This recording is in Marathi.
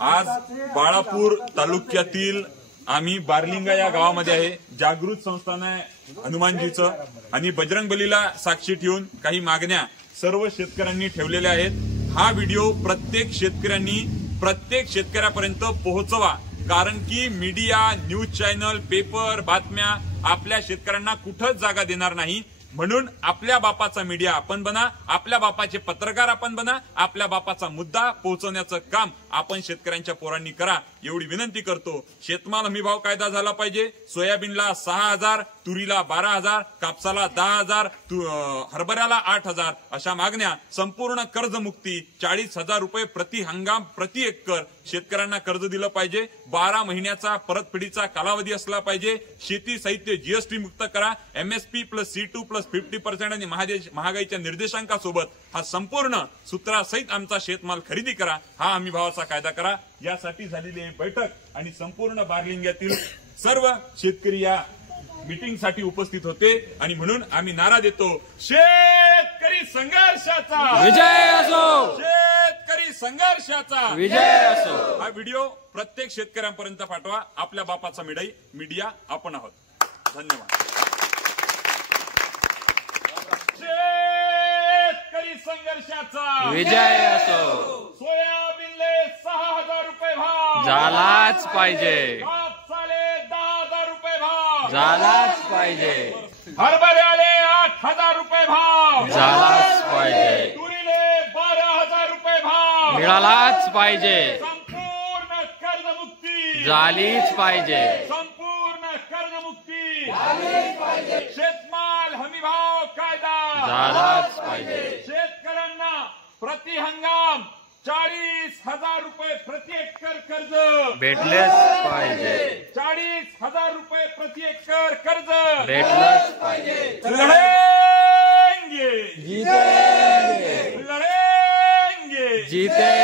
आज बाळापूर तालुक्यातील आम्ही बारलिंगा या गावामध्ये आहे. जागृत संस्थान आहे हनुमानजीचं आणि बजरंगबलीला साक्षी ठेवून काही मागण्या सर्व शेतकऱ्यांनी ठेवलेल्या आहेत. हा व्हिडिओ प्रत्येक शेतकऱ्यापर्यंत पोहोचवा, कारण की मीडिया, न्यूज चॅनल, पेपर, बातम्या आपल्या शेतकऱ्यांना कुठंच जागा देणार नाही. म्हणून आपल्या बापाचा मीडिया आपण बना, आपल्या बापाचे पत्रकार आपण बना, आपल्या बापाचा मुद्दा पोहोचवण्याचं काम आपण शेतकऱ्यांच्या पोरांनी करा एवढी विनंती करतो. शेतमाल हमीभाव कायदा झाला पाहिजे. सोयाबीनला 6,000, तुरीला 12,000, कापसाला 10,000, हरभऱ्याला 8,000 अशा मागण्या. संपूर्ण कर्जमुक्ती, 40,000 रुपये प्रति हंगाम प्रति एकर शेतकऱ्यांना कर्ज दिलं पाहिजे. 12 महिन्याचा परतफेडीचा कालावधी असला पाहिजे. शेती साहित्य जीएसटी मुक्त करा. एमएसपी प्लस C2 प्लस 50% आणि महागाईच्या निर्देशांकासोबत हा संपूर्ण सूत्रासहित आमचा शेतमाल खरेदी करा. हा हमी भावाचा कायदा करा. यासाठी झालेली बैठक आणि संपूर्ण बारलिंग्यातील सर्व शेतकरी या मीटिंगसाठी उपस्थित होते आणि म्हणून आम्ही नारा देतो, शेतकरी संघर्षाचा विजय असो, शेतकरी संघर्षाचा विजय असो. हा व्हिडिओ प्रत्येक शेतकऱ्यांपर्यंत पाठवा. आपल्या बापाचा मीडिया आपण आहोत. धन्यवाद. शेतकरी संघर्षाचा विजय असो. सोयाबीनले 6,000 रुपये भाव झालाच पाहिजे, कापसाले 10,000 रुपये भाव झालाच पाहिजे, हरभऱ्याले 8,000 रुपये भाव झालाच पाहिजे, तुरीले 12,000 रुपये भाव मिळालाच पाहिजे, संपूर्ण कर्जमुक्ती झालीच पाहिजे, संपूर्ण कर्जमुक्ती झालीच पाहिजे. शेतमाल हमीभाव कायदा झालाच पाहिजे. शेतकऱ्यांना प्रति हंगाम 40,000 रुपये प्रति एकर कर्ज भेटलेच पाहिजे, 40,000 रुपये प्रति एकर कर्ज भेटलंच पाहिजे. लढेंगे जीतेंगे, लढेंगे जीतेंगे.